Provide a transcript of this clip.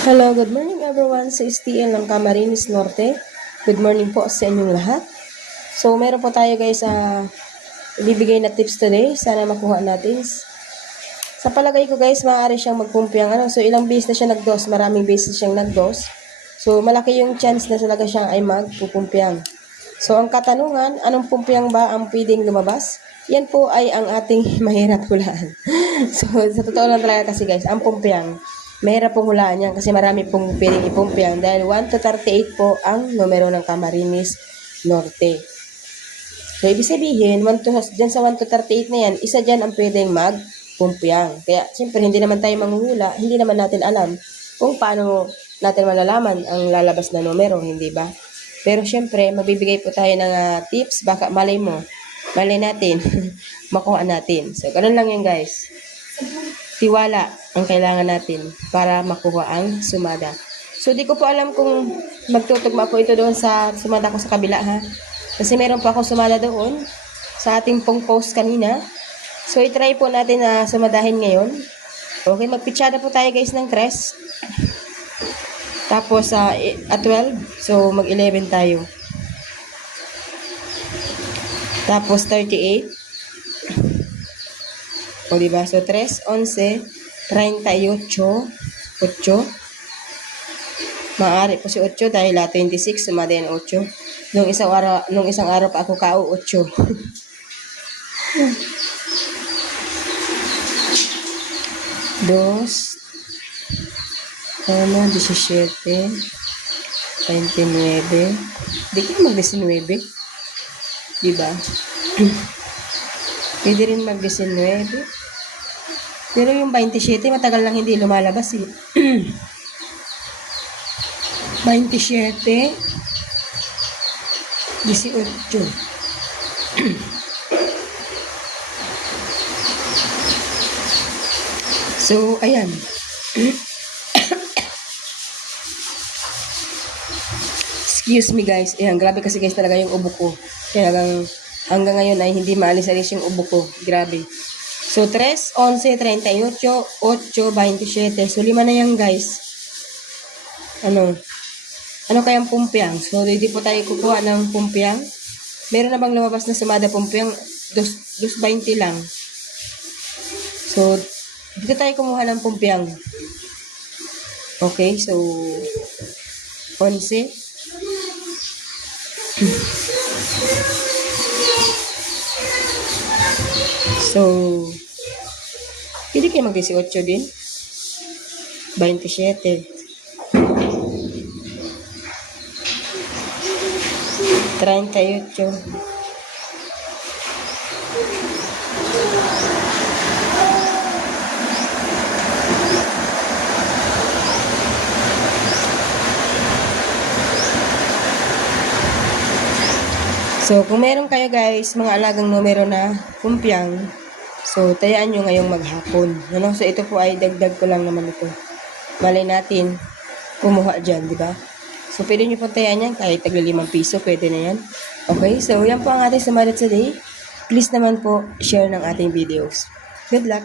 Hello, good morning everyone sa STL ng Camarines Norte. Good morning po sa inyong lahat. So, meron po tayo guys ibibigay na tips today. Sana makuha natin. Sa palagay ko guys, maaari siyang magpumpiang. So, ilang beses na siya nag-dose. Maraming beses siyang nag-dose. So, malaki yung chance na talaga siyang ay magpupumpiang. So, ang katanungan, anong pumpiang ba ang pwedeng lumabas? Yan po ay ang ating mahirap hulaan. So, sa totoo lang talaga kasi guys, ang pumpiang, mahirap pong hulaan yan kasi marami pong pwedeng ipumpiang dahil 1 to 38 po ang numero ng Camarines Norte. So, ibig sabihin, dyan sa 1 to 38 na yan, isa dyan ang pwedeng magpumpiang. Kaya, siyempre, hindi naman tayo manghuhula, hindi naman natin alam kung paano natin malalaman ang lalabas na numero, hindi ba? Pero, siyempre, magbibigay po tayo ng tips, baka malay natin, makuha natin. So, ganun lang yan, guys. Tiwala ang kailangan natin para makuha ang sumada. So, di ko po alam kung magtutugma po ito doon sa sumada ko sa kabila, ha? Kasi meron po ako sumada doon sa ating pong post kanina. So, itry po natin na sumadahin ngayon. Okay, magpitsada po tayo guys ng 3. Tapos, at 12. So, mag-11 tayo. Tapos, 38. O, diba? So, 3, 11, 38, 8. Maaari po si 8 dahil 26, sumada yan 8. Nung isang araw pa ako kao, 8. 2, 17, 29. Di ko mag-19. Diba? Pwede rin mag-19. Pero yung 27, matagal lang hindi lumalabas eh. 27, 18. So, ayan. Excuse me guys. Ayan, grabe kasi guys talaga yung ubo ko. Kaya hanggang ngayon ay hindi maalis-alis yung ubo ko. Grabe. So, 3, 11, 38, 8, 27. So, 5 na yan, guys. Ano kayang pumpiang? So, hindi po tayo kukuha ng pumpiang. Meron na bang lumabas na sumada pumpiang? 2.20 lang. So, dito tayo kumuha ng pumpiang. Okay, so, 11. So, pwede kayo mag-18 din. 27. 38. So, kung meron kayo guys, mga alagang numero na pumpiang, so, tayaan nyo ngayong maghapon. Ano? So, ito po ay dagdag ko lang naman ito. Malay natin, kumuha dyan, di ba? So, pwede nyo po tayaan yan, kahit tagli 5 piso, pwede na yan. Okay, so, yan po ang ating sumalit today. Please naman po, share ng ating videos. Good luck!